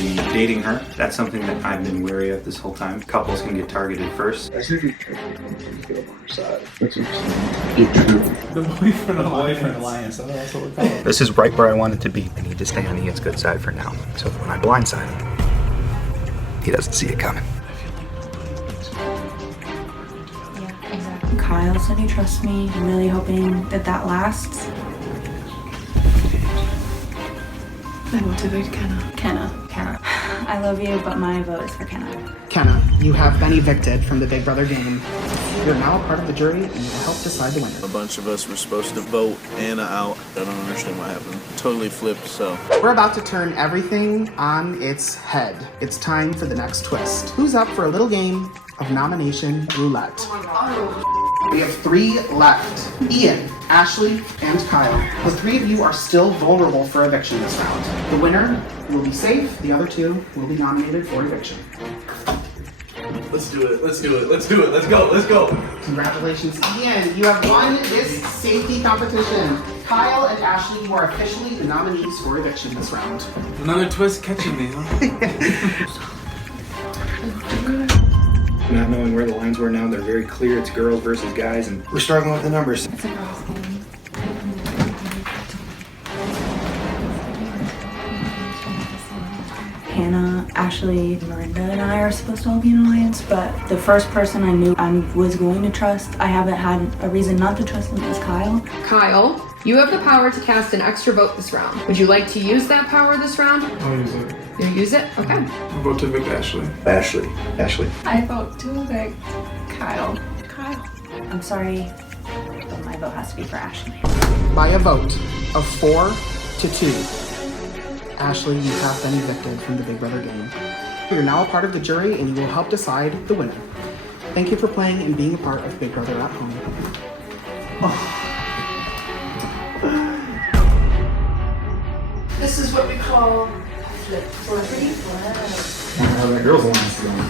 I'm dating her. That's something that I've been wary of this whole time. Couples can get targeted first. I think you get up on her side. That's interesting. The boyfriend alliance. Oh, that's what we call it. This is right where I want it to be. I need to stay on Ian's good side for now. So when I blindside him, he doesn't see it coming. Yeah, exactly. Kyle said he trusts me. I'm really hoping that that lasts. I want to evict Kenna. Kenna. I love you, but my vote is for Kenna. Kenna, you have been evicted from the Big Brother game. You're now a part of the jury and you will help decide the winner. A bunch of us were supposed to vote Anna out. I don't understand what happened. Totally flipped, so. We're about to turn everything on its head. It's time for the next twist. Who's up for a little game of Nomination Roulette? We have 3 left. Ian, Ashley, and Kyle. The 3 of you are still vulnerable for eviction this round. The winner will be safe. The other 2 will be nominated for eviction. Let's do it. Let's do it. Let's do it. Let's go. Let's go. Congratulations, Ian. You have won this safety competition. Kyle and Ashley, you are officially the nominees for eviction this round. Another twist catching me, huh? Not knowing where the lines were now, they're very clear. It's girls versus guys, and we're struggling with the numbers. It's a girls' game. Hannah, Ashley, Merinda, and I are supposed to all be in an alliance, but the first person I knew I was going to trust, I haven't had a reason not to trust him, is Kyle. Kyle, you have the power to cast an extra vote this round. Would you like to use that power this round? I'll use it. You use it? Okay. I'll vote to evict Ashley. Ashley. I vote to evict Kyle. I'm sorry, but my vote has to be for Ashley. By a vote of 4 to 2, Ashley, you have been evicted from the Big Brother game. You're now a part of the jury and you will help decide the winner. Thank you for playing and being a part of Big Brother at Home. This is what we call celebrity flip. How that girls' alliance going? I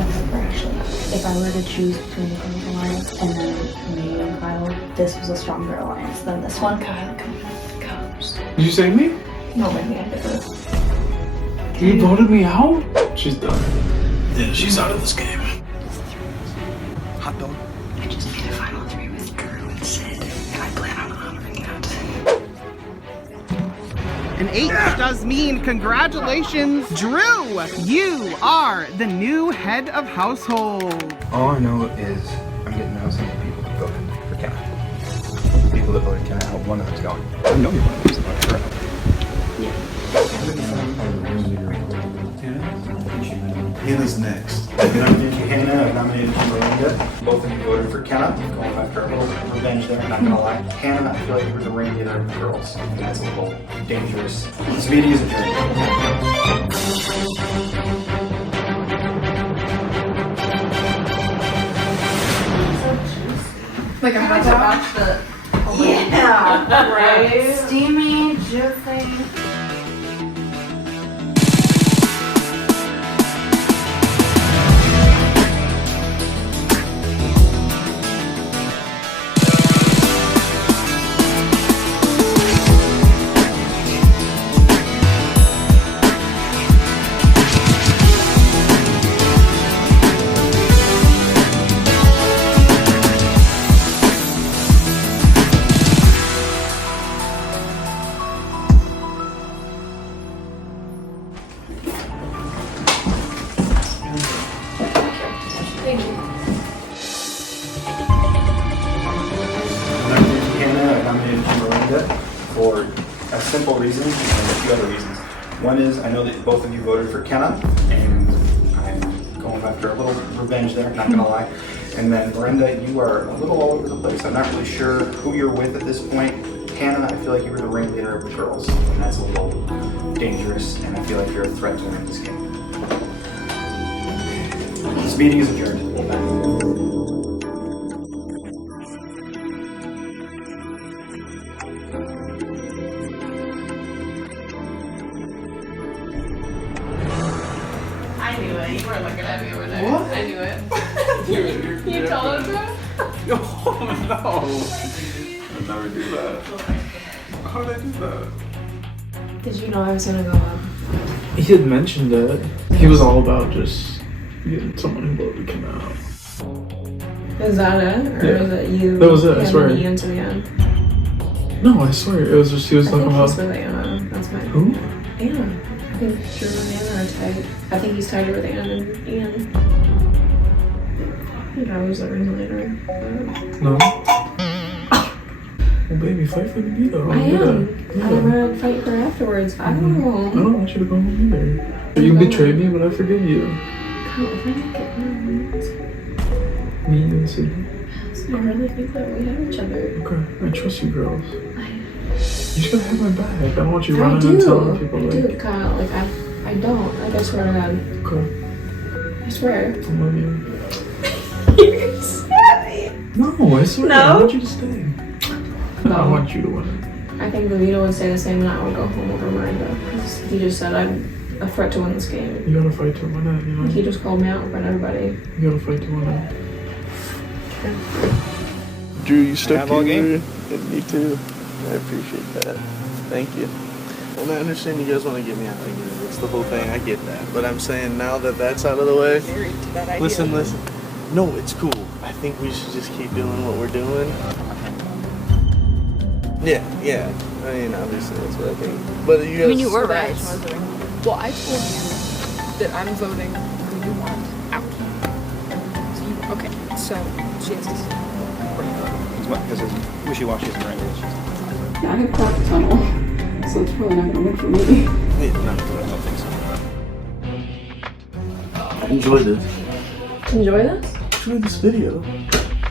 vote for Ashley. If I were to choose between the girls' alliance and then me and Kyle, this was a stronger alliance than this one. Kyle comes. Did you say me? No, maybe I did this. You voted me out? She's done. Yeah, she's out of this game. Hot dog. I just made a final 3 with Drew and Sid, and I plan on honoring that. An 8 does mean congratulations, Drew! You are the new head of household. All I know is I'm getting out some people that voted for Kenna. People that voted Kenna, how one of them's going. I know you're one of them's going for her. Anna's next. Hannah, I've nominated Merinda. Both of you voted for Kenna. Going after a little revenge there, not gonna lie. Hannah, I feel like you were the ringleader of the girls. And that's a little dangerous. This meeting is adjourned. Like a hot dog? Yeah, right? Steamy, juicy. For a simple reason and a few other reasons. One is I know that both of you voted for Kenna, and I'm going after a little revenge there, not gonna lie. And then Merinda, you are a little all over the place. I'm not really sure who you're with at this point. Hannah, I feel like you were the ringleader of the girls, and that's a little dangerous, and I feel like you're a threat to win this game. This meeting is adjourned. I knew it. You weren't looking at me when What? I knew it. You told him that? Oh no! I'd never do that. How would I do that? Did you know I was gonna go up? He had mentioned that. He was all about just getting someone who loved to come out. Is that it? Or Yeah. is it you? That was it, I and swear. Ian to the end? No, I swear, it was just he was I talking think about. he's with Anna. That's my Who? Anna. I think Drew and Anna are tight. I think he's tighter with Anna and Ian. I think I was the ringleader. No. Well, baby, fight for the veto. I am. I'm gonna fight her afterwards. I don't know. I don't want you to go home either. You betrayed me, but I forgive you. Kyle, if I don't get Me and Sydney. I really think that we have each other. Okay, I trust you girls. I You just gotta have my back. I don't want you running and telling people I like. do, Kyle. Like, I don't. Like, I swear to God. Okay, I swear. I love you. You're sorry. No, I swear. No? I want you to stay. I want you to win. I think the veto would say the same and I would go home over Merinda. Because he just said I'm a threat to win this game. You gotta fight to win it, you know? He just called me out in front of everybody. You gotta fight to win it. Drew, you stuck have all in game? there? And me too. I appreciate that. Thank you. And I understand you guys want to get me out of here. That's the whole thing. I get that. But I'm saying now that that's out of the way. Listen. No, it's cool. I think we should just keep doing what we're doing. Yeah. I mean, obviously that's what I think. But you guys. I mean, you were right. Well, I told you that I'm voting who you want out. So you, okay, so she has to What? Because it's wishy-washy isn't right. I have carpal tunnel, so it's probably not gonna work for me. Yeah, no, I don't think so. Enjoy this. Enjoy this? Enjoy this video.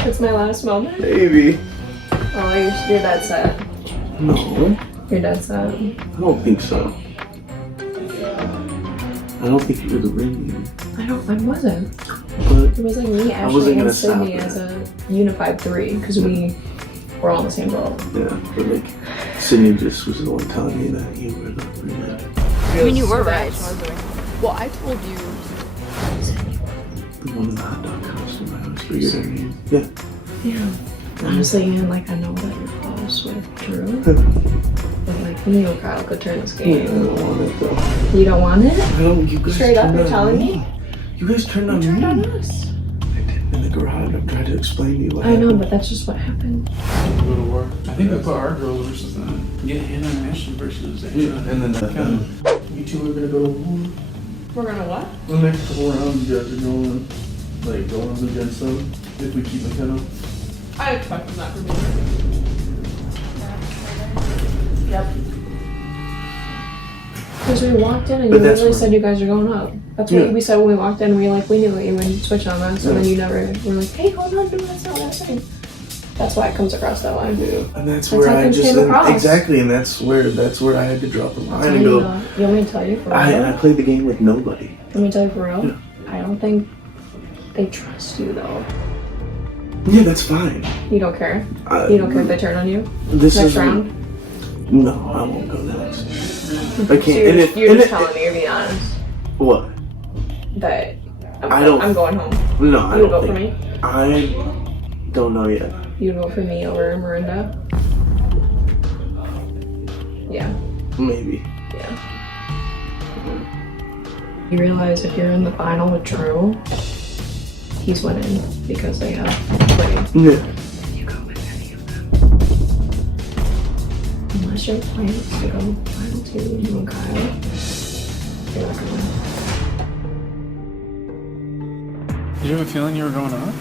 It's my last moment. Maybe. Oh, you're dead set. No, You're dead set. I don't think so. I don't think you were the ringleader. I wasn't. But It was like me, wasn't Ashley, and gonna stop Sydney that. as a unified three because we were all in the same boat. yeah, but like Sydney just was the one telling me that you were the ringleader. I mean, you were right. Well, I told you. The one in the hot dog costume. I always forget her name. Yeah. Yeah. Honestly, and like I know that you're close with Drew, but like me or Kyle could turn this I game. don't want it though. You don't want it? I don't. You guys Straight up, turned you're on telling me? You guys turned on Turn me. on us. I did in the garage. I tried to explain to you what I know, happened. but that's just what happened. I think we put our girls versus them. Get Hannah and Ashley versus Anna. Yeah, and then you two are gonna go to war. We're gonna what? The next couple rounds, you guys are going against them if we keep McKenna. I expect that from you. Yep. Because we walked in and But you that's literally where- said you guys are going up. That's Yeah. what we said when we walked in. We knew you would switch on us, and then Yeah. you never were like, hey, hold on, that's not what I'm saying. That's why it comes across that way. Yeah, and that's That's where how I things just came across. exactly, and that's where I had to drop the line and You go. know, you want me to tell you for real? I played the game with nobody. Let me tell you for real? Yeah. I don't think they trust you though. Yeah, that's fine. You don't care? You don't care if they turn on you? This Next is round? No, I won't go next. I So can't. you're just telling me, you're being honest, What? that I don't- I'm going home. No, I You would don't vote for think. me? I don't know yet. You'd vote for me over Merinda? Yeah. Maybe. Yeah. You realize if you're in the final with Drew, he's winning because they have played. Yeah. If you go with any of them, unless your plan is to go final two, you and Kyle, you're not gonna win. Did you have a feeling you were going up?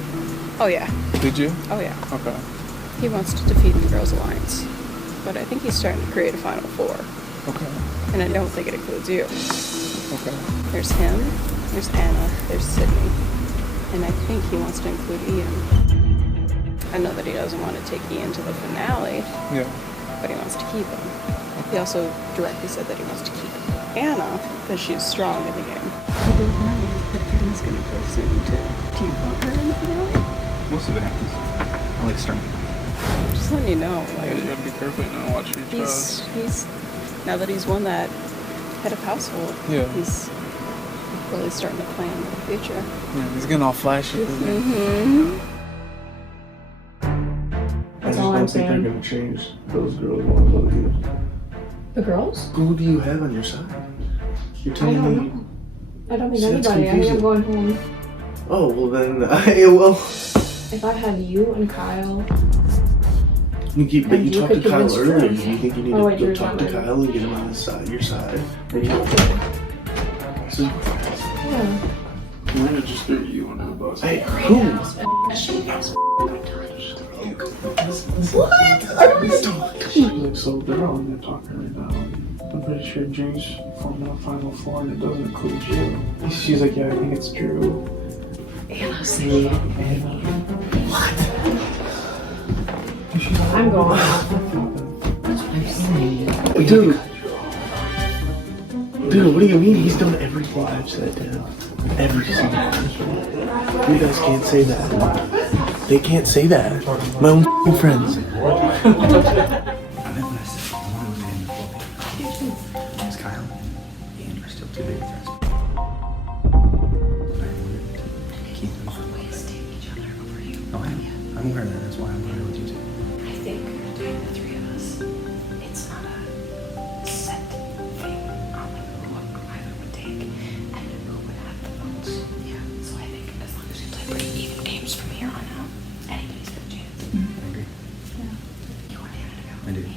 Oh yeah. Did you? Oh yeah. Okay. He wants to defeat the Girls Alliance, but I think he's starting to create a final four, Okay. and I don't think it includes you. Okay. There's him, there's Anna, there's Sydney, and I think he wants to include Ian. I know that he doesn't want to take Ian to the finale, Yeah. but he wants to keep him. He also directly said that he wants to keep Anna because she's strong in the game. I don't know, but Anna's going to go soon too. Do you want her in the finale? We'll see what happens. I like starting. Just letting you know, Yeah, like, you gotta be careful now. Watch your jaws. he's now that he's won that head of household, Yeah. he's really starting to plan the future. Yeah, he's getting all flashy. Isn't he? Mm-hmm. I just all I'm don't think they're saying. gonna change. Those girls want to vote you. The girls? Who do you have on your side? You're I telling don't me. know. I don't think See, that's anybody. I think I'm confusing. going home. Oh, well then, well. If I had you and Kyle, You And you talked to could Kyle convince earlier. Drew. Do you think you need Oh, wait, to Drew's talk not to ready. Kyle and get him on his side, your side? we Maybe. can't do it. So, Yeah. Miranda just threw you under the bus. hey, who? Like, so they're all in there talking right now. I'm pretty sure Drew's on the final four and it doesn't include you. She's like, yeah, I think it's Drew. Anna's Drew, thinking. Anna. I'm going. Dude. Dude, what do you mean? He's done everything I've said to him. Every single thing. You guys can't say that. They can't say that. My own f***ing friends. I meant what I said. I wanted to end the whole thing. Is Kyle and you're still too big for us. I wanted to keep them. Always take each other over you. Oh, I am. I'm aware of that. That's why I'm here with you two. I think between the three of us, it's not a set thing on like who either would take and who would have the votes. Yeah. So I think as long as we play pretty even games from here on out, anybody's got a chance. I agree. You want Hannah to go? I do. And I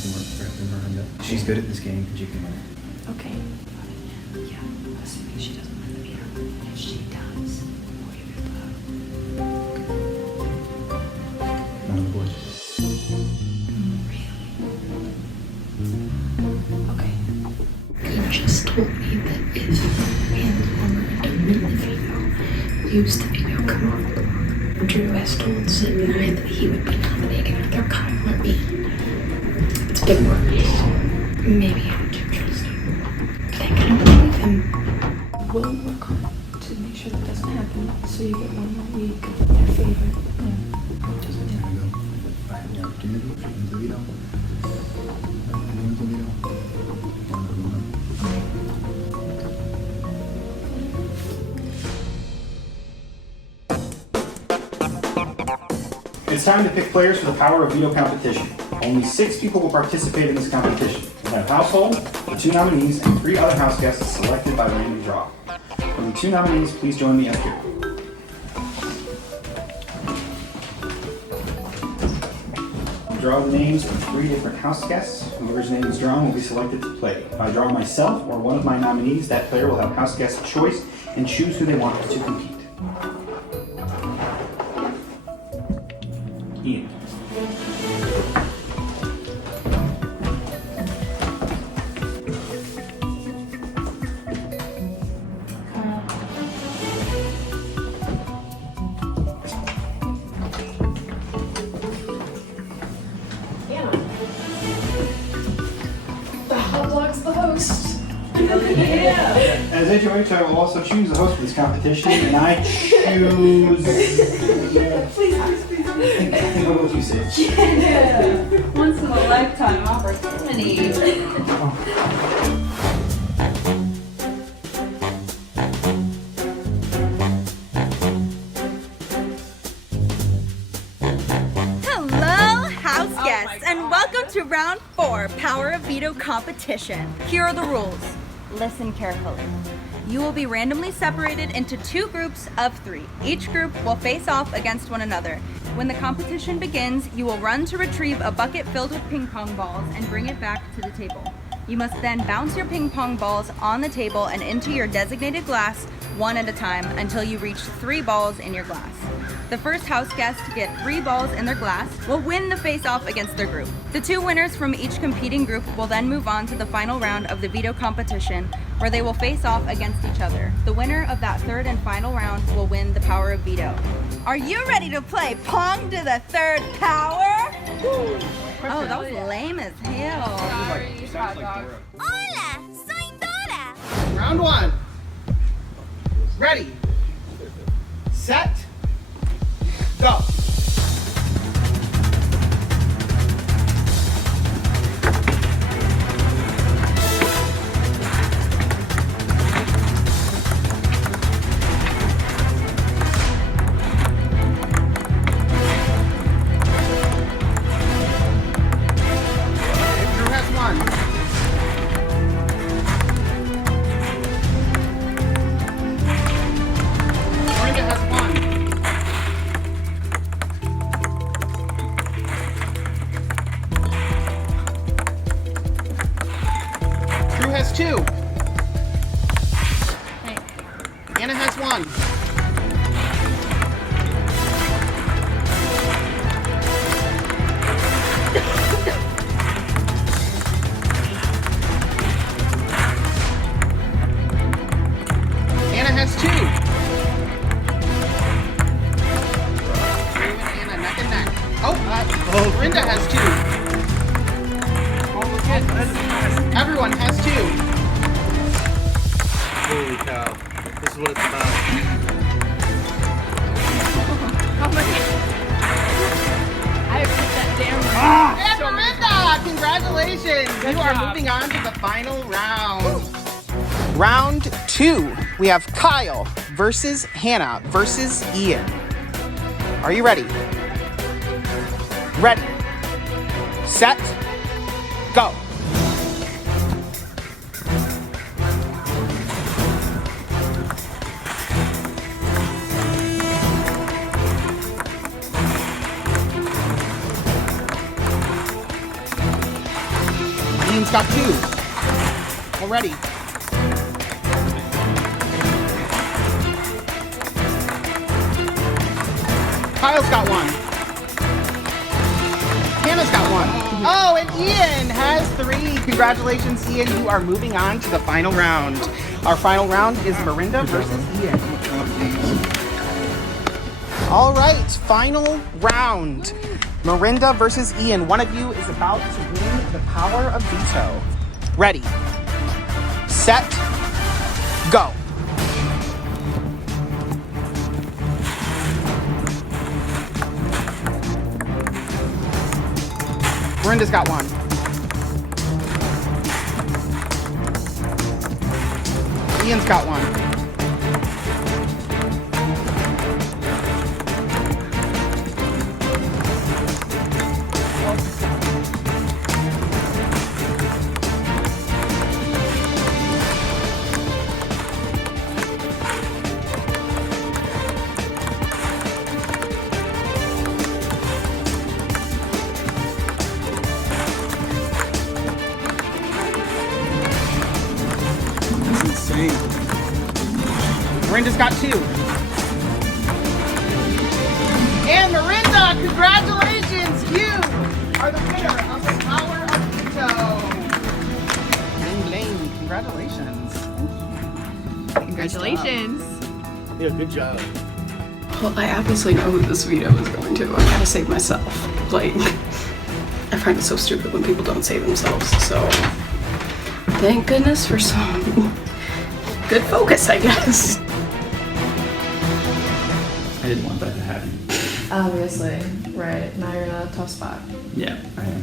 can work for Merinda. She's good at this game and she can win it. Okay. Yeah. Assuming she doesn't win the veto. If she does, we'll give you the One of the boys. Okay. You just told me that if Hannah or Merinda win the veto, use the veto come off. Drew has told Sid and I that he would be nominating either Kyle or me. It's big words. Maybe I'm too trusting. But I kind of believe him. We'll work hard to make sure that doesn't happen. So you get one more week of your favorite. Just let me go. If I have the opportunity to win the veto. Win the veto. It's time to pick players for the Power of Veto competition. Only 6 people will participate in this competition. We have household, the 2 nominees, and 3 other house guests selected by random draw. From the 2 nominees, please join me up here. Draw the names of 3 different house guests. Whoever's name is drawn will be selected to play. If I draw myself or one of my nominees, that player will have house guest choice and choose who they want to compete. Ian. The hot dog's the host. As HOH, I will also choose the host for this competition, and I choose. Think of what you say. Once in a lifetime opportunity. Hello, house guests, and welcome to round 4 Power of Veto competition. Here are the rules. Listen carefully. You will be randomly separated into 2 groups of 3. Each group will face off against one another. When the competition begins, you will run to retrieve a bucket filled with ping pong balls and bring it back to the table. You must then bounce your ping pong balls on the table and into your designated glass one at a time until you reach 3 balls in your glass. The first house guest to get 3 balls in their glass will win the face-off against their group. The 2 winners from each competing group will then move on to the final round of the veto competition, where they will face off against each other. The winner of that 3rd and final round will win the Power of Veto. Are you ready to play Pong to the 3rd power? Oh, that was lame as hell. Hola, soy Dora. Round 1. Ready. Set. Go. Drew has 1. 2. Anna has 1. Anna has 2. Anna neck and neck. Merinda has 2. Everyone has 2. Holy cow. This is what it's about. I have put that damn And Merinda, congratulations! You are moving on to the final round. Round 2. We have Kyle versus Hannah versus Ian. Are you ready? Ready, set, go. Ian's got 2 already. Kyle's got 1. Hannah's got 1. Oh, and Ian has 3. Congratulations, Ian. You are moving on to the final round. Our final round is Merinda versus Ian. All right, final round. Merinda versus Ian. One of you is about to win the Power of Veto. Ready, set, go. Merinda's got 1. Ian's got 1. Merinda's got 2. And Merinda, congratulations! You are the winner of the Power of Veto. Bling bling, congratulations. Congratulations. Yeah, good job. Well, I obviously know who this veto is going to. I gotta save myself. Like, I find it so stupid when people don't save themselves, so thank goodness for some good focus, I guess. I didn't want that to happen. Obviously, right. Now you're in a tough spot. Yeah, I am.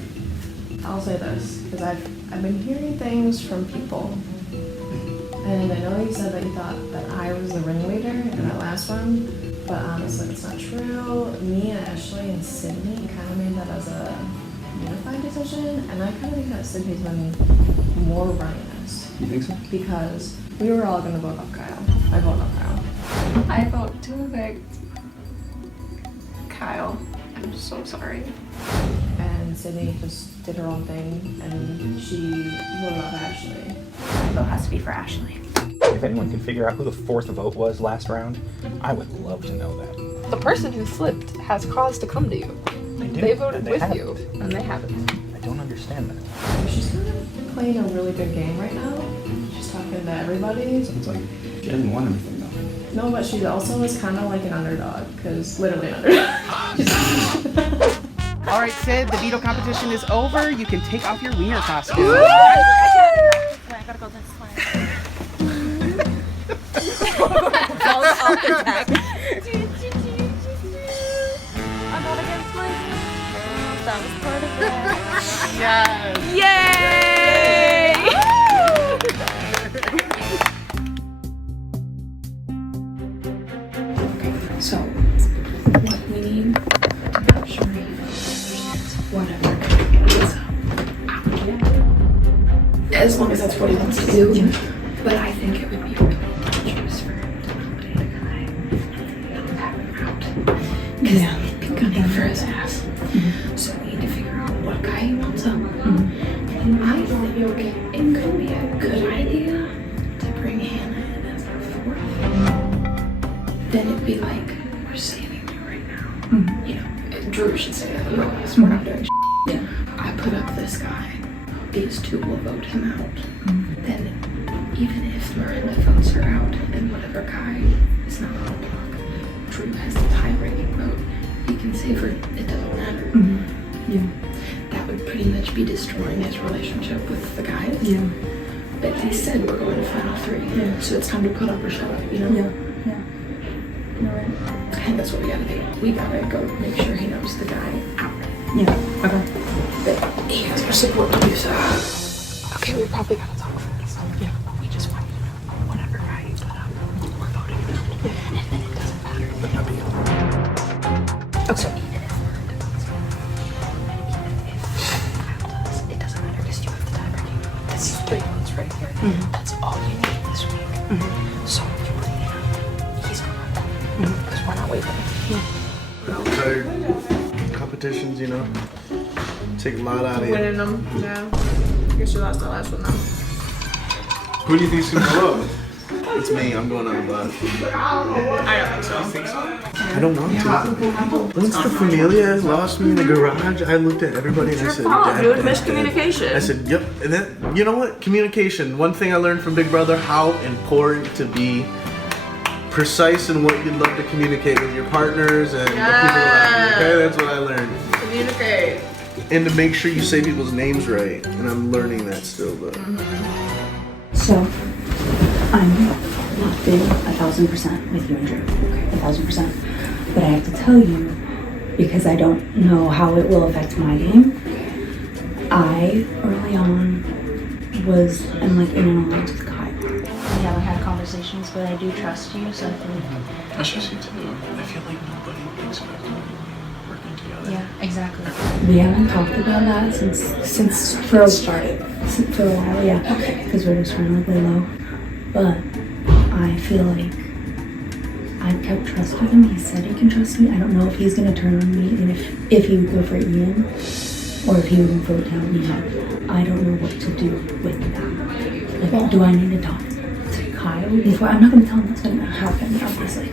I'll say this, because I've been hearing things from people. And I know you said that you thought that I was the ringleader in that last one, but honestly, it's not true. Me and Ashley and Sydney kind of made that as a unified decision, and I kind of think that Sydney's been more running this. You think so? Because we were all going to vote up Kyle. I vote up Kyle. I vote to evict Kyle. I'm so sorry. And Sydney just did her own thing, and she voted up Ashley. My vote has to be for Ashley. If anyone can figure out who the 4th vote was last round, I would love to know that. The person who flipped has cause to come to you. They do. They voted and they with haven't. you, and they haven't. I don't understand that. She's kind of playing a really good game right now. She's talking to everybody. Sounds like she hasn't won anything though. No, but she also is kind of like an underdog, because literally an underdog. All right, Sid, the veto competition is over. You can take off your wiener costume. I gotta go this way. Falls off the deck. I'm not against myself. That was part of it. Yes. Yay! So, what we need, I'm sure you whatever. As long as that's what he wants to do. But I think it would be really dangerous for him to nominate a guy and have him out. Because he'd be gunning for his ass. So we need to figure out what guy he wants up. And I think it could be a good idea be like, we're saving you right now. You know, Drew should say that, you always, we're not doing shit. Yeah. I put up this guy, these two will vote him out. Then even if Merinda votes her out and whatever guy is not on the block, Drew has the tie-breaking vote, he can save her, it doesn't matter. Yeah. That would pretty much be destroying his relationship with the guys. Yeah. But they said we're going to final 3. Yeah. So it's time to put up or shut up, you know? Yeah. Yeah. You're right. I think that's what we gotta do. We gotta go make sure he knows the guy out. Yeah. Okay. But he has our support to do so. Okay, we probably gotta talk first. Yeah. We just want you to know whatever guy you put up, we're voting him out. And then it doesn't matter. But not be Okay. So even if Merinda votes him out, and even if Kyle does, it doesn't matter because you have the tie-breaking vote. This is 3 votes right here. That's all you need this week. So you bring it up. He's gone. Because we're not waiting. I'm tired. Competitions, you know, take a lot out of you. Winning them, yeah. I guess you lost the last one though. Who do you think's gonna go up? It's me. I'm going on the bus. I don't think so. I don't want to. Once the Familia lost me in the garage, I looked at everybody and I said, Dad, Dude, Dad, miscommunication. Dad. I said, yep. And then, you know what? Communication. One thing I learned from Big Brother, how important to be precise in what you'd love to communicate with your partners and the people around you. Okay, that's what I learned. Communicate. And to make sure you say people's names right. And I'm learning that still, but. So, I'm locked in 1,000% with you and Drew. 1,000%. But I have to tell you, because I don't know how it will affect my game, I, early on, am like in an alliance with Kyle. We haven't had conversations, but I do trust you, so I think... I trust you too. I feel like nobody expected working together. Yeah, exactly. We haven't talked about that since for a while, yeah. Okay. Because we're just trying to lay low. But I feel like I've kept trusting him. He said he can trust me. I don't know if he's gonna turn on me and if he would go for Ian or if he would vote down Ian. I don't know what to do with that. Like, do I need to talk to Kyle before? I'm not gonna tell him what's gonna happen, obviously.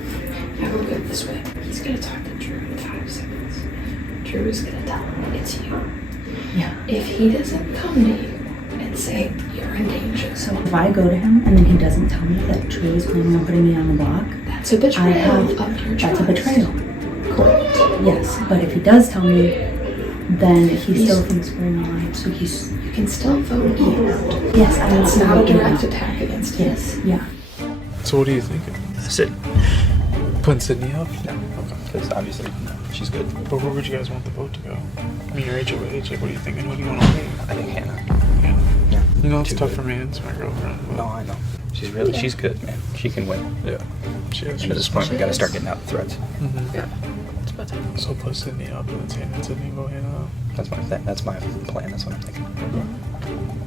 I will go this way. He's gonna talk to Drew in 5 seconds. Drew is gonna tell him it's you. Yeah. If he doesn't come to you and say you're in danger, So if I go to him and then he doesn't tell me that Drew is planning on putting me on the block, that's a betrayal of your trust. That's a betrayal. Correct. Yes, but if he does tell me, then he still thinks we're in a line. So You can still vote Ian out. yes, I That's will not a do direct that. attack against him. Yes, yeah. So what are you thinking? Sydney. Putting Sydney up? No, because obviously, no, she's good. But where would you guys want the vote to go? I mean, your HOH, like, what are you thinking? What do you want to win? I think Hannah. Yeah. Yeah. You know, it's Too tough good. for me. It's my girlfriend. But No, I know. She's good, man. She can win. yeah. She is. At this point, we gotta start getting out the threats. Yeah. So put Sydney up and then say that Sydney go Hannah up. That's my plan. That's what I'm thinking.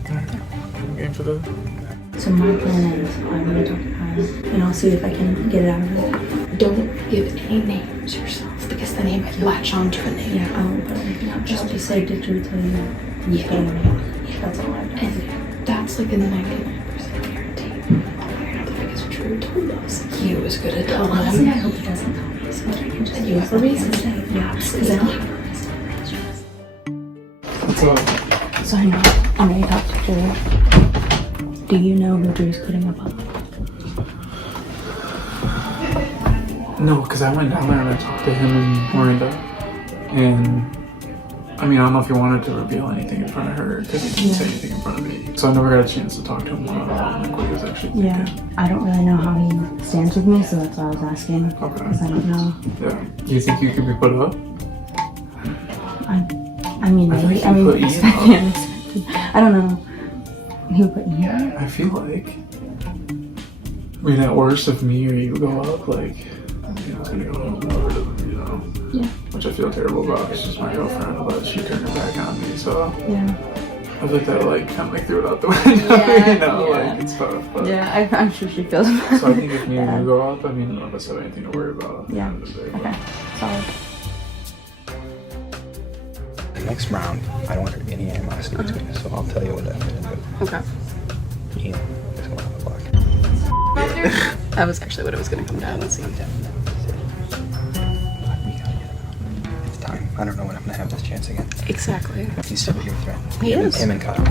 Alright. I'm game for that. So my plan is I'm gonna talk to Kyle and I'll see if I can get it out of her. Don't give any names yourself because then he might latch on to a name. Yeah, I won't put anything out. Just to say, did Drew tell you that? Yeah. That's all I do. And that's like a 99% guarantee. I don't think it's true told us. He was gonna tell Honestly, I us. hope he doesn't tell me so that I can just And you use have a the reason to. Yeah, because I don't have a reason. What's up? So I know you talked to Drew. Do you know who Drew's putting up on? No, because I went down there and I talked to him and Merinda. And I mean, I don't know if he wanted to reveal anything in front of her because he didn't say anything in front of me. So I never got a chance to talk to him about like what he was actually thinking. Yeah, I don't really know how he stands with me, so that's why I was asking. Okay. Because I don't know. Yeah. Do you think you could be put up? I mean, I maybe. think I he mean, put Ian expected. I don't know. He would put Ian. I feel like. I mean, at worst, if me or you go up, like, you know, it's gonna go home over to, you know. Yeah. Which I feel terrible about because she's my girlfriend, but she turned her back on me, so. Yeah. I think that, like, kind of like threw it out the window, Yeah, you know, yeah. like, it's tough, but. Yeah, I'm sure she feels bad. So I think if me and you go up, I mean, none of us have anything to worry about. Yeah. At the end of the day, but- Okay. Solid. The next round, I don't want any animosity between us, so I'll tell you what I'm gonna do. Okay. Ian is going on the block. That was actually what it was going to come down and see. Exactly. He's super here threatened. He is. Him and Kyle.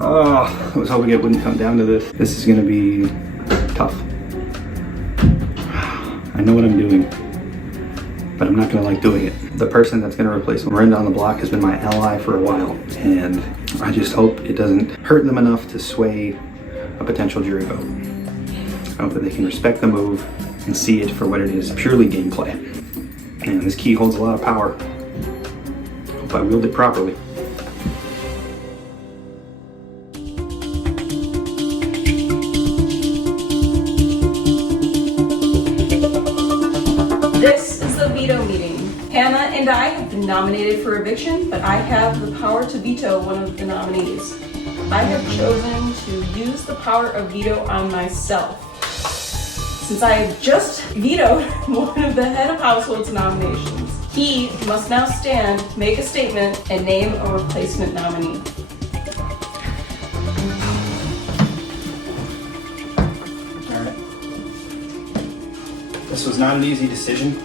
Oh, I was hoping it wouldn't come down to this. This is gonna be tough. I know what I'm doing, but I'm not gonna like doing it. The person that's gonna replace Merinda on the block has been my ally for a while, and I just hope it doesn't hurt them enough to sway a potential jury vote. I hope that they can respect the move and see it for what it is, purely gameplay. And this key holds a lot of power. Hope I wield it properly. This is the veto meeting. Hannah and I have been nominated for eviction, but I have the power to veto one of the nominees. I have chosen to use the power of veto on myself. Since I have just vetoed one of the head of household's nominations, he must now stand, make a statement, and name a replacement nominee. Alright. This was not an easy decision.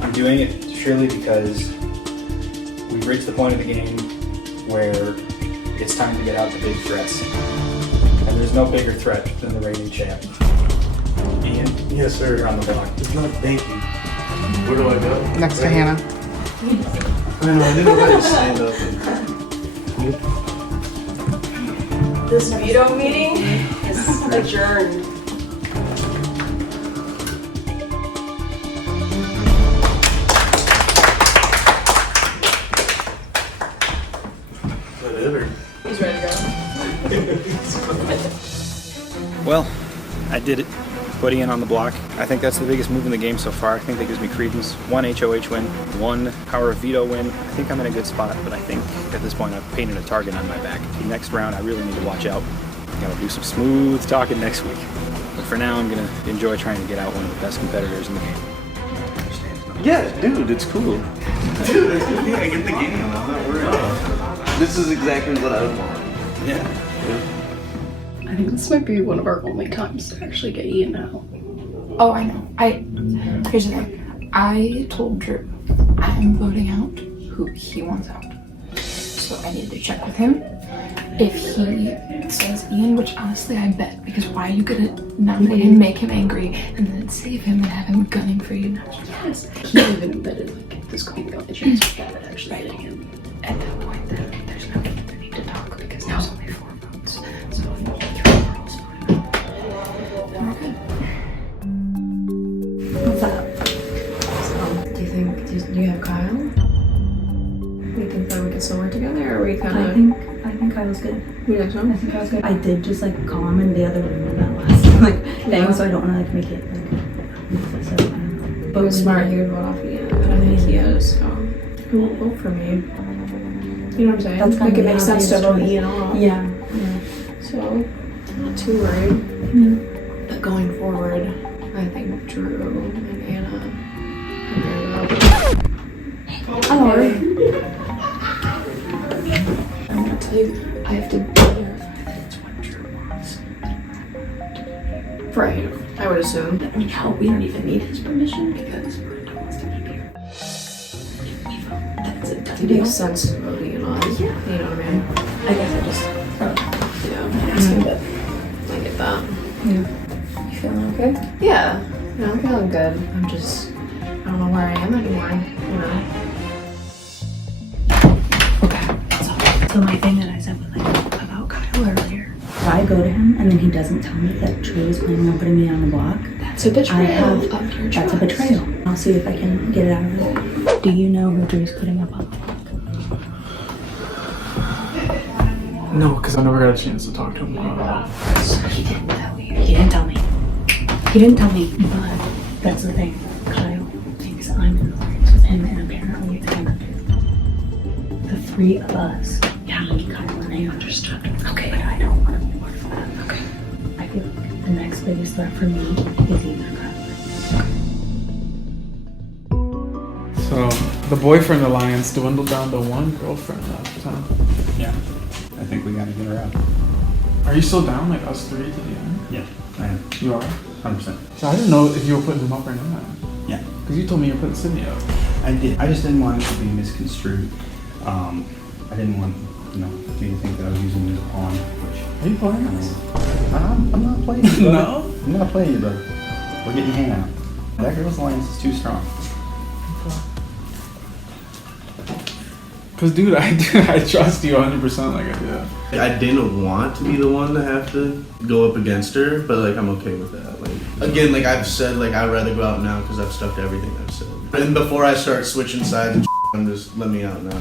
I'm doing it purely because we've reached the point of the game where it's time to get out the big threats. And there's no bigger threat than the reigning champ. Ian? Yes, sir. You're on the block. It's not thank you. Where do I go? Next to Hannah. I know, I didn't know how to stand up. This veto meeting is adjourned. Whatever. He's ready to go. Well, I did it. Put Ian on the block. I think that's the biggest move in the game so far. I think that gives me credence. 1 HOH win, 1 Power of Veto win. I think I'm in a good spot, but I think at this point I've painted a target on my back. The next round I really need to watch out. I gotta do some smooth talking next week. But for now I'm gonna enjoy trying to get out one of the best competitors in the game. Yeah, dude, it's cool. Dude, it's good. I get the game. I'm not worried. This is exactly what I would want. Yeah. I think this might be one of our only times to actually get Ian out. Oh, I know. Here's the thing. I told Drew I'm voting out who he wants out. So I need to check with him. If he says Ian, which honestly I bet, because why are you gonna nominate him, make him angry, and then save him and have him gunning for you? Yes. He even admitted like this could be the only chance we got at actually getting him. At that point, then there's no need to talk because there's only 4 votes. So if all 3 are also then we're good. What's up? So, do you have Kyle? We think that we can still work together, or are we kind of? I think Kyle's good. You think so? I think Kyle's good. I did just like call him in the other room in that last thing, so I don't want to like make it like. But we're smart. He would vote off Ian, and I think he is. So he won't vote for me. You know what I'm saying? That's like kinda it makes sense to vote Ian off. Yeah. So I'm not too worried. But going forward, I think Drew and Anna are very well. Hello. I'm gonna tell you, I have to verify that it's what Drew wants. Right, I would assume. I mean, hell, we don't even need his permission because Merinda wants to be here. If we vote, that's a done It deal. makes sense to vote Ian off. Yeah. You know what I mean? I guess I just Yeah. asking, but I get that. yeah. You feeling okay? Yeah. No, I'm feeling good. I'm just, I don't know where I am anymore, you know? So my thing that I said was like about Kyle earlier. If I go to him and then he doesn't tell me that Drew is planning on putting me on the block, That's a betrayal of your that's a trust. betrayal. I'll see if I can get it out of him. Do you know who Drew's putting up on the block? No, because I never got a chance to talk to him about it. He didn't tell you. He didn't tell me. He didn't tell me, but that's the thing. Kyle thinks I'm in the race with him, and apparently I'm not. The 3 of us. Yeah, me, Kyle, and I understood. Okay, but I don't want to be part of that. Okay. I feel like the next biggest threat for me is either Kyle. So the boyfriend alliance dwindled down to 1 girlfriend left, huh? Yeah. I think we gotta get her out. Are you still down like us 3 to the end? Yeah, I am. You are? 100%. So I didn't know if you were putting him up or not. Yeah. Because you told me you're putting Sydney up. I did. I just didn't want it to be misconstrued. I didn't want, you know, me to think that I was using you as a pawn, which... Are you playing this? I'm not playing you, brother. No? I'm not playing you, brother. We're getting hand out. That girl's alliance is too strong. Because, dude, I trust you 100% like I do. I didn't want to be the one to have to go up against her, but like I'm okay with that. Like again, like I've said, like I'd rather go out now because I've stuck to everything I've said. And before I start switching sides and I'm just let me out now.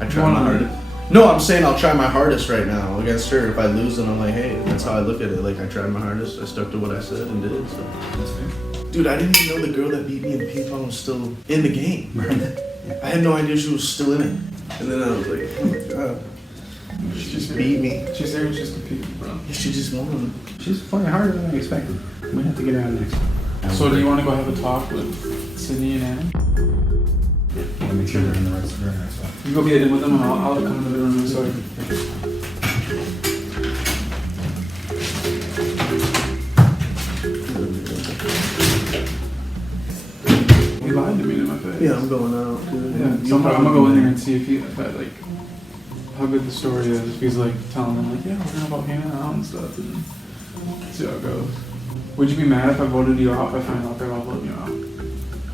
I try my hardest. No, I'm saying I'll try my hardest right now against her. If I lose, then I'm like, hey, that's how I look at it. Like I tried my hardest. I stuck to what I said and did. So that's fair. Dude, I didn't even know the girl that beat me in ping pong was still in the game. Merinda. I had no idea she was still in it. And then I was like, oh my god. She just beat me. She's there, she's competing, bro. Yeah, she just won. She's playing harder than I expected. We have to get her on next. So do you want to go have a talk with Sydney and Anna? I'll make sure they're in the right spot. You go be in with them and I'll come into the room so you lied to me in my face. Yeah, I'm going out, dude. Yeah, so I'm gonna go in there and see if that, like, how good the story is. If he's like telling them like, yeah, we're gonna about hanging out and stuff and see how it goes. Would you be mad if I voted you out if I find out they're all voting you out?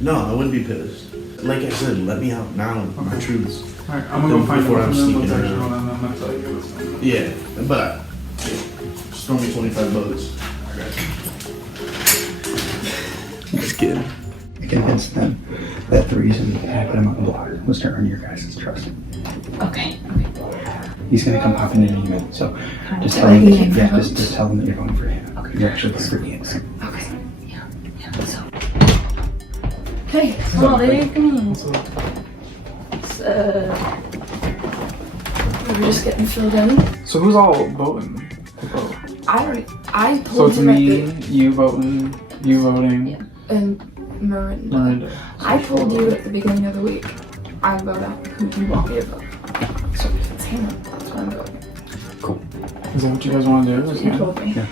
No, I wouldn't be pissed. Like I said, let me out now. My truths. Alright, I'm gonna go find before out I'm from them sneaking what's actually around. going on and I'm gonna tell you what's going on. Yeah, but just throw me 25 bucks. Just kidding. I convinced them that the reason I put him on the block was to earn your guys' trust. Okay. He's gonna come popping in any minute, so just tell him, just tell him that you're going for him. Okay. You're actually going for Ian. Okay. Yeah. So. Hey, well, there you go. It's, we're just getting filled in. So who's all voting? To vote? I So told it's you me, at the, you voting, and Merinda. Merinda. I told you at the beginning of the week, I vote out who you want me to vote. So if it's Hannah, that's what I'm voting. Cool. Is that what you guys want to do? You told me. Yeah.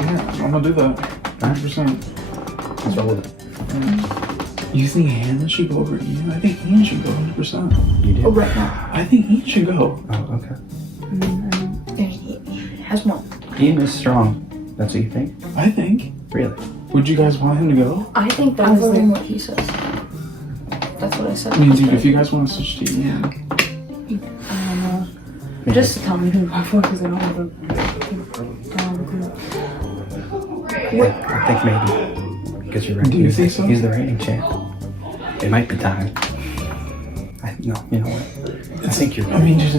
Yeah, I'm gonna do that. 100%. Let's roll with it. You think Hannah should go over Ian? I think Ian should go 100%. You do? Oh, right now. I think Ian should go. Oh, okay. He has one. Ian is strong. That's what you think? I think. Really? Would you guys want him to go? I think I'm voting what he says. That's what I said. I mean, dude, if you guys want to switch to Ian. I don't know. Just tell me who to vote for because I don't have a I think maybe. Because you're right. Do you think so? He's the reigning champ. It might be time. No, you know what? I think you're right. I mean, dude,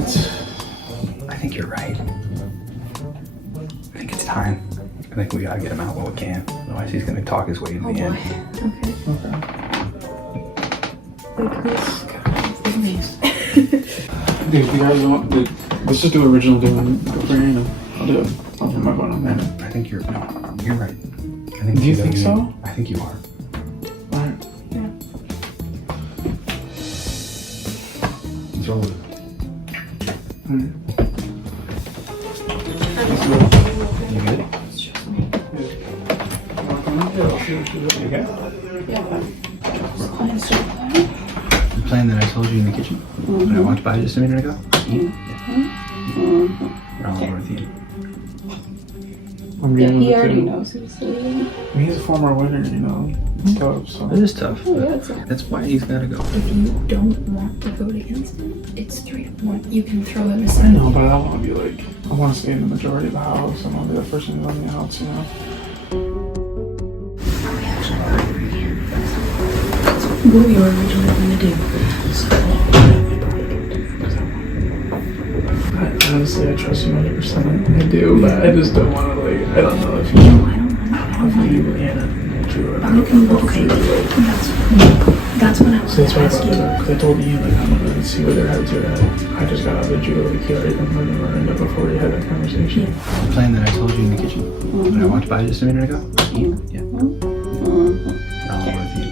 I think you're right. I think it's time. I think we gotta get him out while we can. Otherwise he's gonna talk his way to the end. Dude, if you guys want, dude, let's just do original doing. Go for Hannah. I'll do it. I'll put my vote on that. I think you're right. I think Do you think so? I think you are. Alright. Let's roll with it. You good? You okay? The plan that I told you in the kitchen? That I walked by just a minute ago? We're all over with you. Yeah, he already knows who's doing it. I mean, he's a former winner, you know. It's tough, so. It is tough. Oh, But that's why he's gotta go. If you don't want to vote against him, it's 3-1. You can throw him I aside. know, but I want to be like, I want to stay in the majority of the house. I want to be the person who lives in the house, you know? what we were originally going to do. Honestly, I trust you 100%. I do, but I just don't want to, like, I don't know if you know. I don't You and Drew are okay. That's what I was So that's why I asking. thought, because I told Ian, like, I'm gonna see where their heads are at. I just got out of Drew, like, he already confirmed the Merinda before we had that conversation. The plan that I told you in the kitchen? That I walked by just a minute ago? Yeah. We're all over with you.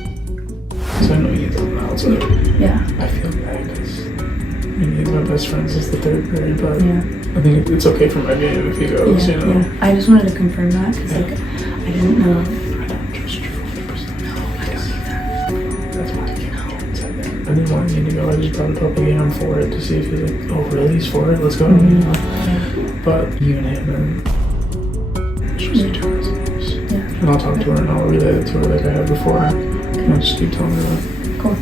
So I know Ian's on the outside. Yeah. I feel bad because Ian's my best friend since the 3rd grade, but Yeah. I think it's okay for my game if he goes, you know? I just wanted to confirm that because like I didn't know. didn't want you to go. I just brought it up again for it to see if he's like, oh really, he's for it, let's go. But you and him are just two resumes. And I'll talk to her and I'll relay it to her like I had before. And I'll just keep telling her that. Cool.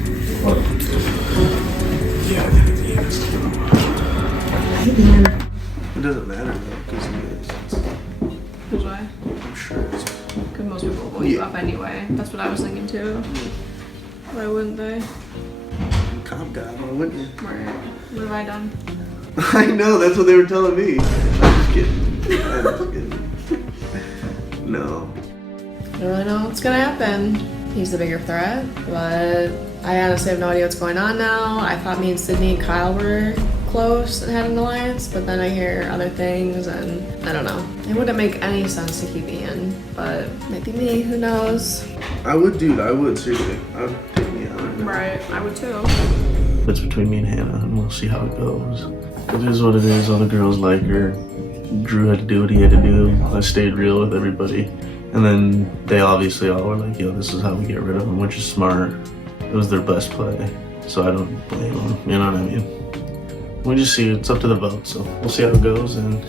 Yeah, I think it's Ian's too. Ian. It doesn't matter though, because Who's why? I'm sure it's. Because most people will you up anyway. That's what I was thinking too. Why wouldn't they? Calm down, why wouldn't you? Right. What have I done? I know, that's what they were telling me. I'm just kidding. I'm just kidding. No. I don't really know what's gonna happen. He's the bigger threat, but I honestly have no idea what's going on now. I thought me and Sydney and Kyle were close and had an alliance, but then I hear other things and I don't know. It wouldn't make any sense to keep Ian, but maybe me, who knows? I would, dude, I would, seriously. I would take me out right now. Right, I would too. It's between me and Hannah, and we'll see how it goes. It is what it is. All the girls like her. Drew had to do what he had to do. I stayed real with everybody. And then they obviously all were like, yo, this is how we get rid of him, which is smart. It was their best play. So I don't blame them, you know what I mean? We just see, it's up to the vote, so we'll see how it goes, and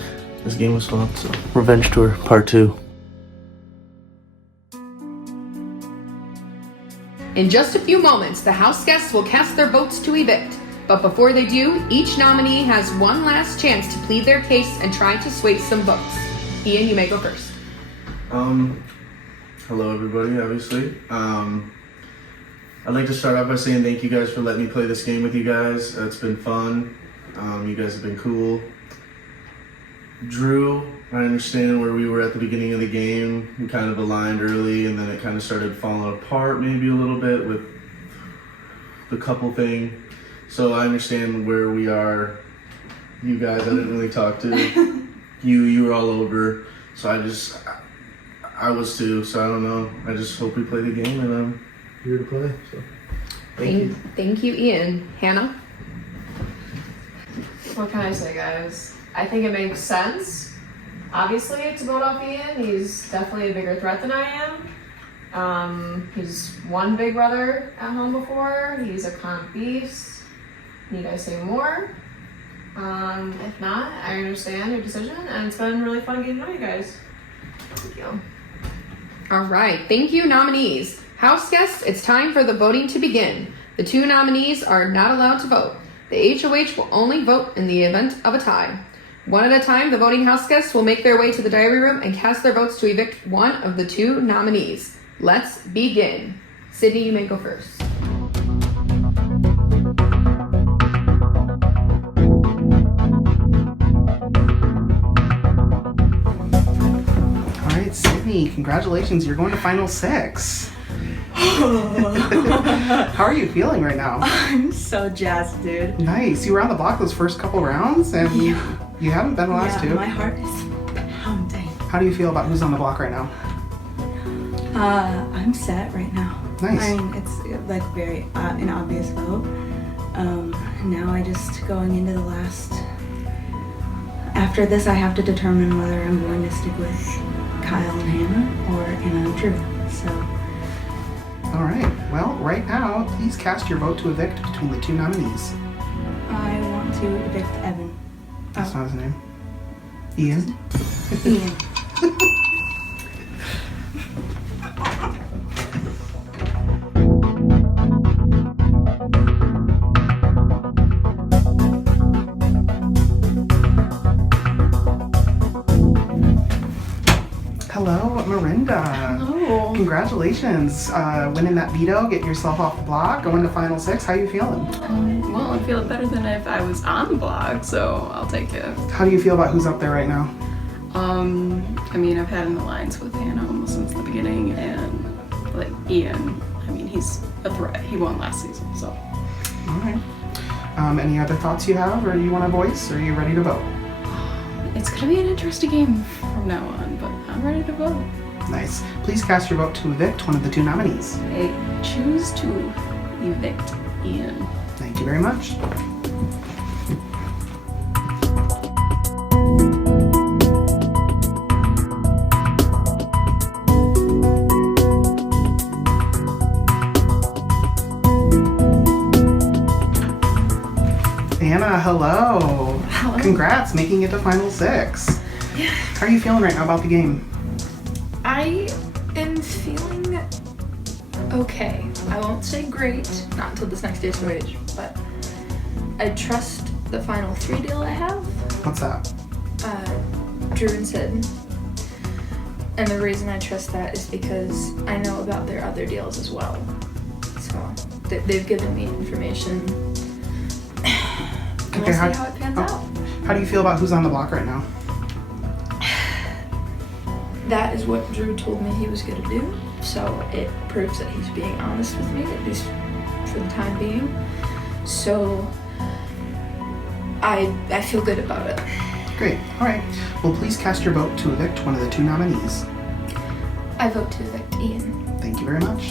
this game was fun, so. Revenge Tour, Part 2. In just a few moments, the house guests will cast their votes to evict. But before they do, each nominee has one last chance to plead their case and try to sway some votes. Ian, you may go first. Hello everybody, obviously. I'd like to start off by saying thank you guys for letting me play this game with you guys. It's been fun. You guys have been cool. Drew, I understand where we were at the beginning of the game. We kind of aligned early and then it kind of started falling apart maybe a little bit with the couple thing. So I understand where we are. You guys, I didn't really talk to. You were all over. So I was too, so I don't know. I just hope we play the game and I'm here to play, so thank you. Thank you, Ian. Hannah? What can I say, guys? I think it makes sense, obviously, to vote off Ian. He's definitely a bigger threat than I am. He's won Big Brother at home before. He's a comp beast. Need I say more? If not, I understand your decision, and it's been really fun getting to know you guys. Thank you. All right, thank you, nominees. House guests, it's time for the voting to begin. The two nominees are not allowed to vote. The HOH will only vote in the event of a tie. One at a time, the voting house guests will make their way to the diary room and cast their votes to evict one of the two nominees. Let's begin. Sydney, you may go first. Sydney, congratulations, you're going to Final 6. How are you feeling right now? I'm so jazzed, dude. Nice, you were on the block those first couple rounds, and you haven't been the last two. My heart is pounding. How do you feel about who's on the block right now? I'm set right now. Nice. I mean, it's like very an obvious vote. Now I just going into the last. After this, I have to determine whether I'm going to stick with Kyle and Hannah or Anna and Drew. So. All right. Well, right now, please cast your vote to evict between the two nominees. I want to evict Evan. That's not his name. Ian. Ian. Hello, Merinda. Hello. Congratulations. Winning that veto, getting yourself off the block, going to Final 6. How you feeling? Well, I'm feeling better than if I was on the block, so I'll take it. How do you feel about who's up there right now? I mean, I've had an alliance with Hannah almost since the beginning, and like Ian, I mean, he's a threat. He won last season, so. All right. Any other thoughts you have, or you want to voice, or are you ready to vote? It's gonna be an interesting game from now on, but I'm ready to vote. Nice. Please cast your vote to evict one of the two nominees. I choose to evict Ian. Thank you very much. Hannah, hello. Hello. Congrats, making it to Final 6. Yeah. How are you feeling right now about the game? I am feeling okay. I won't say great, not until this next HOH, but I trust the final 3 deal I have. What's that? Drew and Sid. And the reason I trust that is because I know about their other deals as well. So they've given me information. And we'll see how it pans out. How do you feel about who's on the block right now? That is what Drew told me he was going to do. So it proves that he's being honest with me, at least for the time being. So I feel good about it. Great. All right. Well, please cast your vote to evict one of the 2 nominees. I vote to evict Ian. Thank you very much.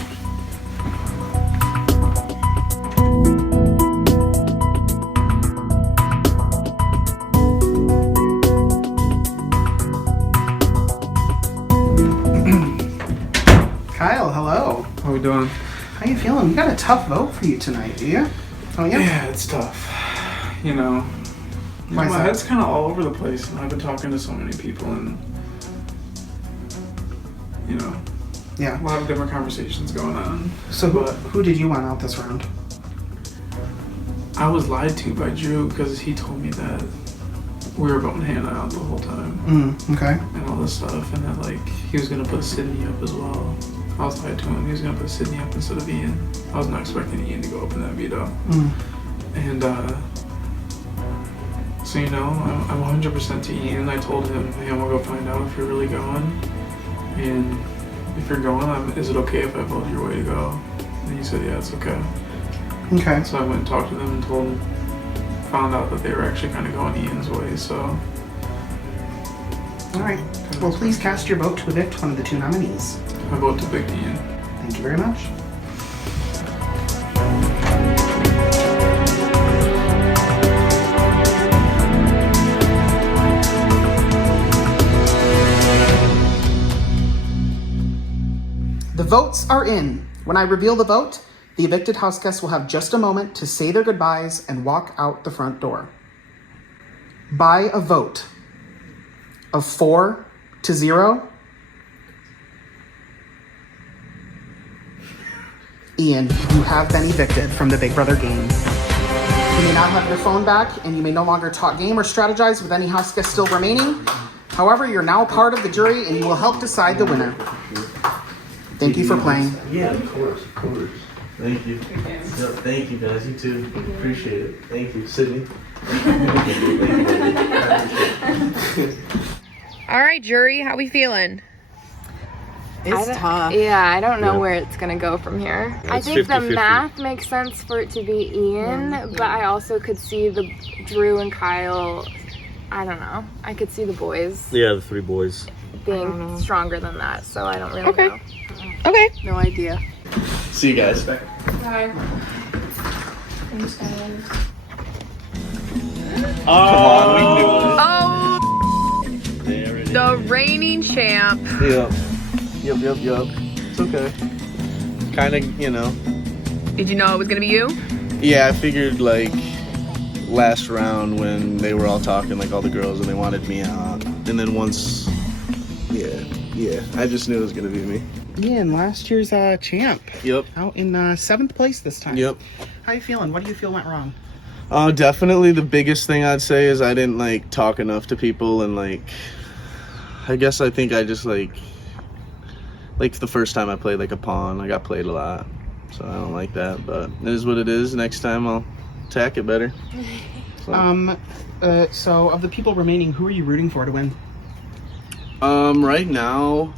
Kyle, hello. How we doing? How you feeling? We got a tough vote for you tonight, do you? Oh, yeah? Yeah, it's tough. You know, Why is my that? head's kind of all over the place, and I've been talking to so many people, and you know, Yeah. a lot of different conversations going on. So who did you want out this round? I was lied to by Drew because he told me that we were voting Hannah out the whole time. Okay. And all this stuff, and that like he was gonna put Sydney up as well. I was lied to him. He was gonna put Sydney up instead of Ian. I was not expecting Ian to go up in that veto. And so you know, I'm 100% to Ian. I told him, hey, I'm gonna go find out if you're really going, and if you're going, is it okay if I vote your way to go? And he said, yeah, it's okay. Okay. So I went and talked to them and found out that they were actually kind of going Ian's way. So. All right. Well, please cast your vote to evict one of the 2 nominees. I vote to evict Ian. Thank you very much. The votes are in. When I reveal the vote, the evicted house guests will have just a moment to say their goodbyes and walk out the front door. By a vote of 4-0, Ian, you have been evicted from the Big Brother game. You may now have your phone back, and you may no longer talk game or strategize with any house guests still remaining. However, you're now part of the jury, and you will help decide the winner. Thank you for playing. Yeah, of course. Thank you. Thank you, guys. You too. Appreciate it. Thank you, Sydney. All right, jury, how we feeling? It's tough. Yeah, I don't know where it's gonna go from here. I It's think 50-50. the math makes sense for it to be Ian, but I also could see the Drew and Kyle. I don't know. I could see the boys Yeah, the 3 boys. being stronger than that, so I don't really know. Okay. No idea. See you guys. Bye. Thanks, guys. Come on, we knew it. Oh, There it is. the reigning champ. Yep. It's okay. Kind of, you know. Did you know it was gonna be you? Yeah, I figured like last round when they were all talking, like all the girls, and they wanted me out. And then once, yeah, I just knew it was gonna be me. Ian, last year's champ. Yep. Out in 7th place this time. Yep. How you feeling? What do you feel went wrong? Definitely the biggest thing I'd say is I didn't like talk enough to people, and like I guess I think I just like the first time I played like a pawn, I got played a lot, so I don't like that, but it is what it is. Next time I'll attack it better. So of the people remaining, who are you rooting for to win? Right now,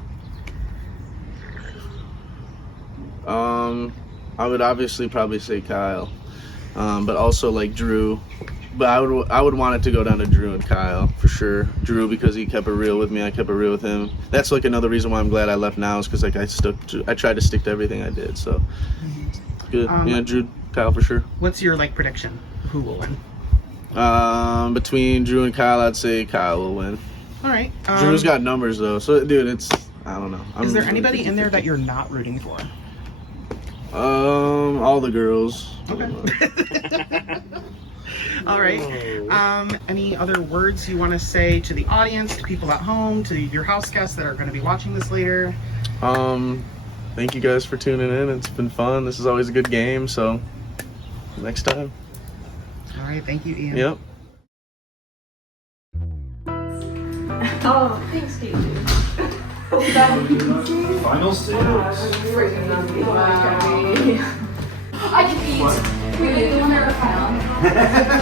I would obviously probably say Kyle, but also like Drew. But I would want it to go down to Drew and Kyle for sure. Drew because he kept it real with me, I kept it real with him. That's like another reason why I'm glad I left now is because like I tried to stick to everything I did. So good. Yeah, Drew, Kyle for sure. What's your like prediction? Who will win? Between Drew and Kyle, I'd say Kyle will win. All right. Drew's got numbers though, so dude, it's I don't know. Is there anybody in there that you're not rooting for? All the girls. Okay. All right. Any other words you want to say to the audience, to people at home, to your house guests that are going to be watching this later? Thank you guys for tuning in. It's been fun. This is always a good game, so next time. All right. Thank you, Ian. Yep. Oh, thanks, Steve. Final stage. I can eat. We did the one that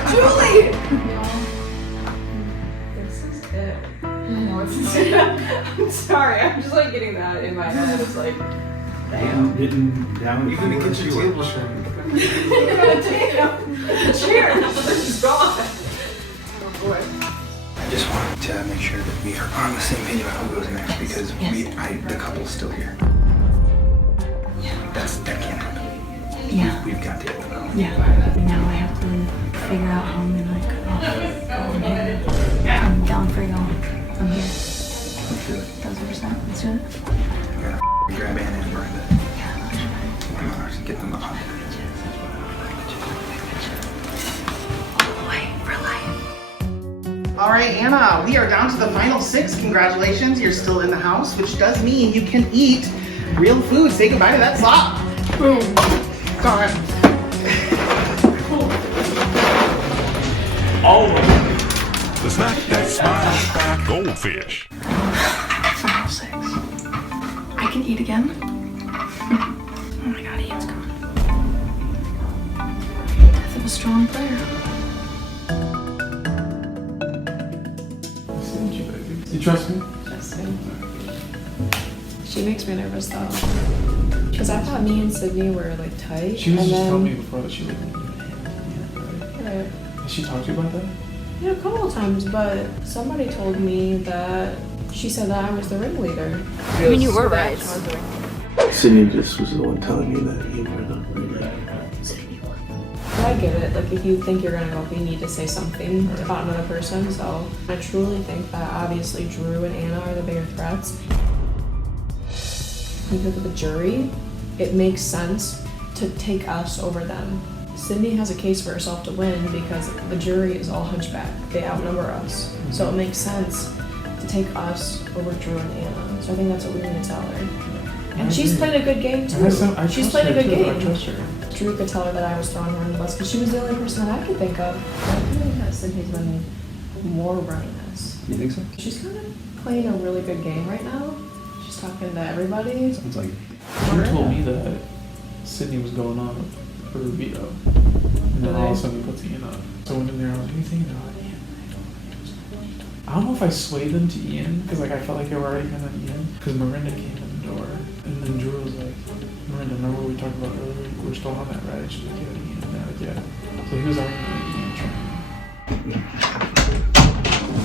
Julie! This is good. I know it's I'm sorry, I'm just like getting that in my head. It's like, damn. Getting down. You gonna get your table shrink. Damn. The chair is gone. Oh boy. I just wanted to make sure that we are on the same page about who goes next because the couple's still here. That can't happen. Yeah. We've got to get them out. Yeah. Now I have to figure out how I'm gonna go in here. I'm down for y'all. I'm here. Let's do it. 1000%. Let's do it. Yeah. Grab Anna and Merinda. Come on, let's get them out. All right, Anna, we are down to the final 6. Congratulations, you're still in the house, which does mean you can eat real food. Say goodbye to that slop. Boom. Gone. All of them. The snack that smiles back goldfish. Final 6. I can eat again. Oh my god, Ian's gone. Death of a strong player. You trust me? Trust me. She makes me nervous though. Because I thought me and Sydney were like tight. She was and just then, telling me before that she was going to do it. Right. Did she talk to you about that? Yeah, a couple of times, but somebody told me that she said that I was the ringleader. I mean, you were right. Sydney just was the one telling me that you were the ringleader. But I get it. Like, if you think you're gonna go, you need to say something about another person. So I truly think that obviously Drew and Anna are the bigger threats. When you look at the jury, it makes sense to take us over them. Sydney has a case for herself to win because the jury is all hunchback. They outnumber us. So it makes sense to take us over Drew and Anna. So I think that's what we need to tell her. And she's played a good game too. She's played a good game. I trust her. Drew could tell her that I was throwing her on the bus because she was the only person that I could think of. I feel like that Sydney's been more running this. You think so? She's kind of playing a really good game right now. She's talking to everybody. Sounds like Drew told me that Sydney was going on for veto. And then all of a sudden he puts Ian up. So I went in there and I was like, what are you thinking about Ian? I don't know if I swayed them to Ian because like I felt like they were already kind of Ian. Because Merinda came in the door. And then Drew was like, Merinda, remember what we talked about earlier? We're still on that, right? She's like, yeah, Ian. And they're like, yeah. So he was already going to Ian trying.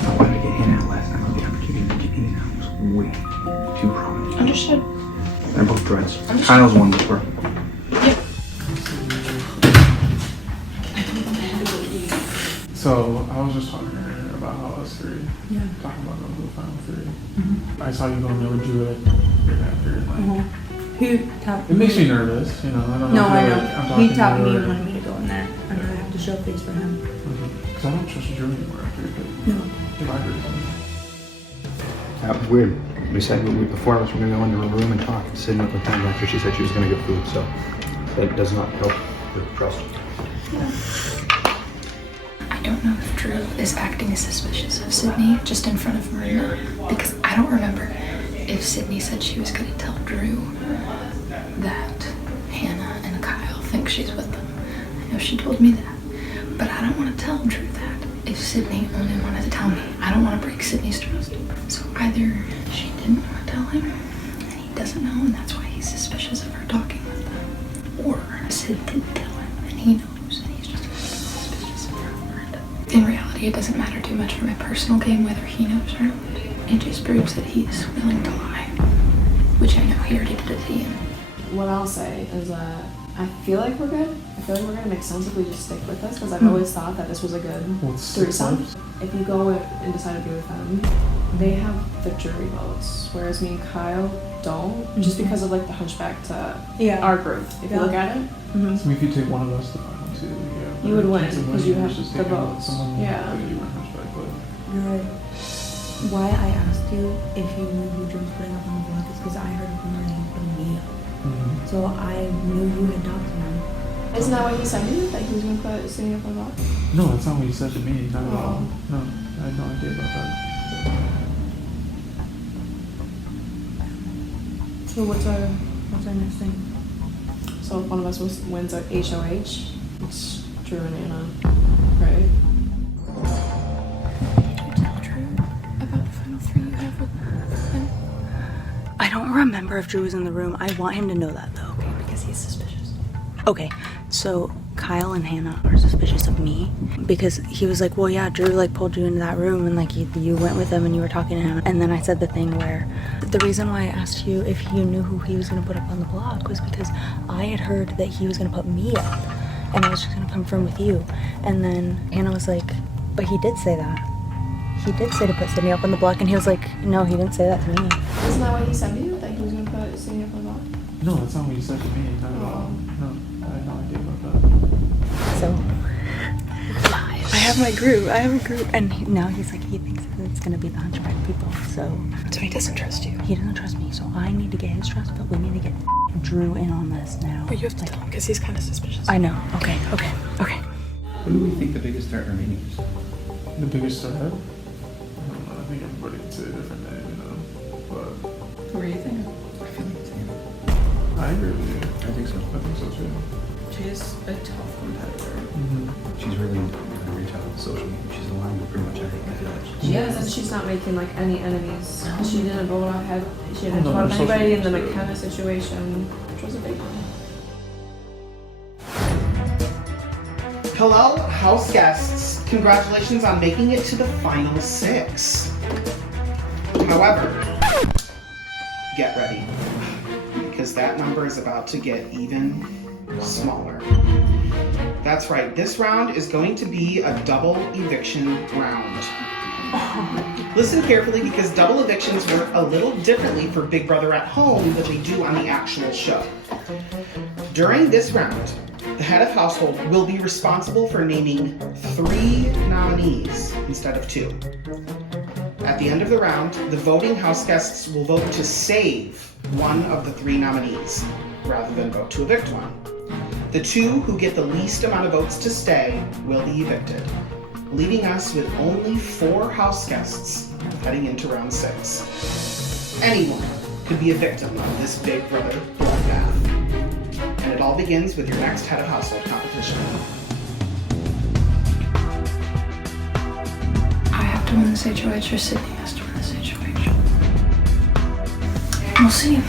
I wanted to get in at last night. The opportunity to get in and out was way too prominent. Understood. They're both dreads. Kyle's one before. So I was just talking to her about how us three, talking about going to the final 3. I saw you going there with Drew like right after. Like, it makes me nervous, you know. I don't know. No, I know. He tapped me and and wanted me to go in there, and I have to show face for him. because I don't trust Drew anymore after. No. If I heard something. Weird. We said the 4 of us were going to go into a room and talk. Sitting up with them after she said she was going to get food, so that does not help with trust. I don't know if Drew is acting suspicious of Sydney just in front of Merinda, because I don't remember if Sydney said she was going to tell Drew that Hannah and Kyle think she's with them. I know she told me that, but I don't want to tell Drew that if Sydney only wanted to tell me. I don't want to break Sydney's trust. So either she didn't want to tell him and he doesn't know and that's why he's suspicious of her talking with them, or Sid did tell him and he knows and he's just suspicious of her. In reality, it doesn't matter too much for my personal game whether he knows or not. It just proves that he's willing to lie, which I know he already did it to Ian. What I'll say is that I feel like we're good. I feel like we're gonna make sense if we just stick with this because I've always thought that this was a good threesome. If you go and decide to be with them, they have the jury votes, whereas me and Kyle don't, just because of like the hunchback to our group. If you look at it. So if you take one of us to the final 2, you have You would win It's a because you win, have it's just the taking votes. someone Yeah. that you weren't respect, but You're right. Why I asked you if you knew who Drew was putting up on the block is because I heard him running putting me up. So I knew you had talked to him. Isn't that what he said to you? That he was going to put sitting up on the block? no, that's not what you said to me. Not at all. No, I had no idea about that. So what's our next thing? So if one of us wins our HOH, it's Drew and Anna, right? About the final 3 you have with him? I don't remember if Drew was in the room. I want him to know that though. Okay, because he's suspicious. Okay, so Kyle and Hannah are suspicious of me because he was like, well, yeah, Drew like pulled you into that room and like you went with him and you were talking to him. And then I said the thing where the reason why I asked you if you knew who he was gonna put up on the block was because I had heard that he was gonna put me up and I was just gonna confirm with you. And then Hannah was like, but he did say that. He did say to put Sydney up on the block, and he was like, no, he didn't say that to me. Isn't that what he said to you? That he was going to put sitting up on the block? No, that's not what you said to me. Not at all. No, I had no idea about that. So I have my group. I have a group, and now he's like, he thinks it's gonna be the Hunchback people. So he doesn't trust you. He doesn't trust me. So I need to get his trust, but we need to get Drew in on this now. But you have to tell him because he's kind of suspicious. I know. Okay. Who do we think the biggest threat remaining is? The biggest threat? I don't know. I think everybody can say a different name, you know. But Who are you thinking? I feel like it's Hannah. I agree with you. I think so. I think so too. She's a tough competitor. She's really reach out with social media. She's aligned with pretty much everything. I feel like She is, and she's not making like any enemies. She didn't vote out she didn't No, vote out her anybody in the social media. McKenna situation, which was a big one. Hello, house guests. Congratulations on making it to the final 6. However, get ready, because that number is about to get even smaller. That's right, this round is going to be a double eviction round. Listen carefully, because double evictions work a little differently for Big Brother at Home than they do on the actual show. During this round, the head of household will be responsible for naming 3 nominees instead of 2. At the end of the round, the voting house guests will vote to save one of the 3 nominees, rather than vote to evict one. The 2 who get the least amount of votes to stay will be evicted, leaving us with only 4 house guests heading into round 6. Anyone could be a victim of this Big Brother bloodbath. And it all begins with your next head of household competition. I have to win this HOH or Sydney has to win this HOH. We'll see.